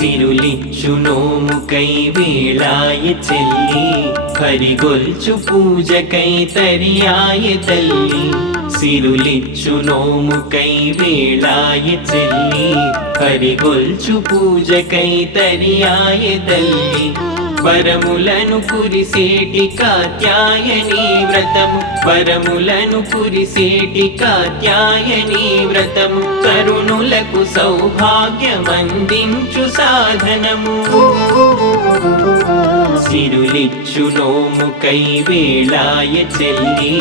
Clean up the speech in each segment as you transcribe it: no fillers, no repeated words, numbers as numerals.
సిరులిచ్చు నోముకై వేళాయ చెల్లి, హరిగొల్చు పూజకై తరియాయ తల్లి. సిరులిచ్చు నోముకై వేళాయ చెల్లి, హరిగొల్చు పూజకై తరియాయ తల్లి. పరములను కురిసేటి కాత్యాయని వ్రతము, పరములను కురిసేటి కాత్యాయని వ్రతము. తరుణులకు సౌభాగ్యమందించు సాధనము. సిరులిచ్చు నోముకై వేళాయ చెల్లి,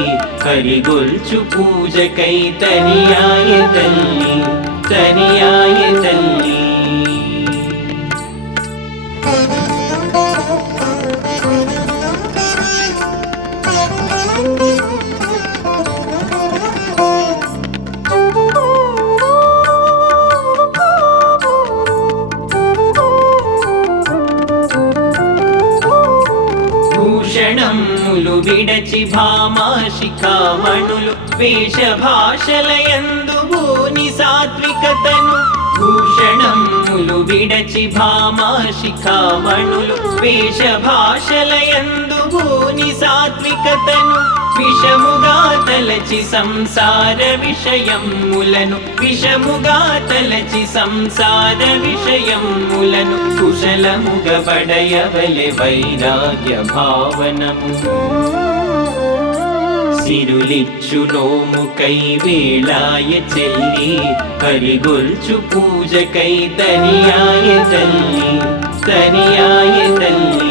హరిగొల్చు పూజకై తరియాయ తల్లి, తరియాయ తల్లి. భూషణములు విడచి భామాశిఖామణులు, వేషభాషలయందు భూని సాత్వికతను. భూషణములు విడచి భామాశిఖామణులు, వేషభాషలయందు భూని సాత్వికతను. విషముగా తలచి సంసార విషయములను, విషముగా తలచి సంసార విషయములను. కుశలముగ బడయవలె వైరాగ్య భావనము. సిరులిచ్చు నోముకై వేళాయ చెల్లి, హరిగొల్చు పూజకై తరియాయ తల్లి, తరియాయ తల్లి.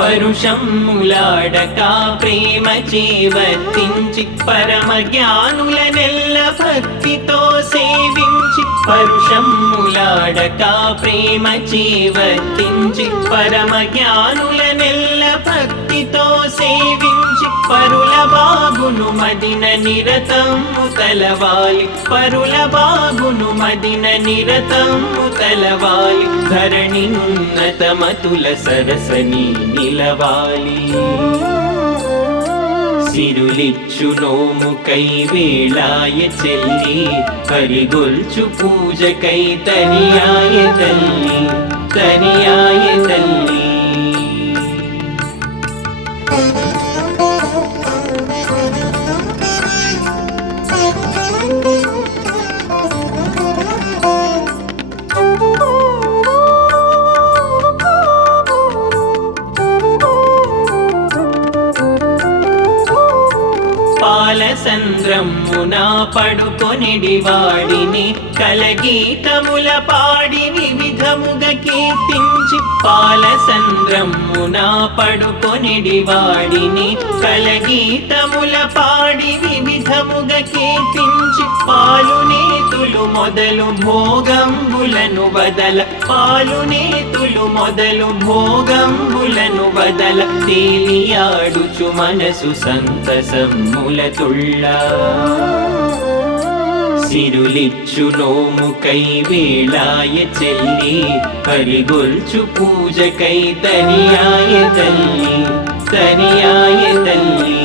పరుషమ్ములాడక ప్రేమ చేవర్తించి, పరమ జ్ఞానులనెల్ల భక్తితో సేవించి. పరుషమ్ములాడక ప్రేమ చేవర్తించి, పరమ జ్ఞానులనెల్ల భక్తితో సేవించి. పరుల బాగును మదిన నిరతము తలవాలి, పరుల బాగును మదిన నిరతము తలవాలి. ధరణినున్నతమతుల సరసని నిలవాలి. సిరులిచ్చు నోముకై వేళాయ చెల్లి, హరిగొల్చు పూజకై తరియాయ తల్లి, తరియాయ తల్లి. పాలసంద్రమున పడుకొనిడి వాడిని, కలగీతముల పాడి వివిధముగ కీర్తించి. పాలసంద్రమున పడుకొనిడి వాడిని, కలగీతముల పాడి వివిధముగ కీర్తించి. పాలునేతులు మొదలు భోగంబులను బదల, పాలునేతులు మొదలు భోగంబులను బదల. తేలియాడుచు మనసు సంతసమ్ముల తుళ్ళ. సిరులిచ్చు నోముకై వేళాయ చెల్లి, హరిగొల్చు పూజకై తరియాయ తల్లి, తరియాయ తల్లి.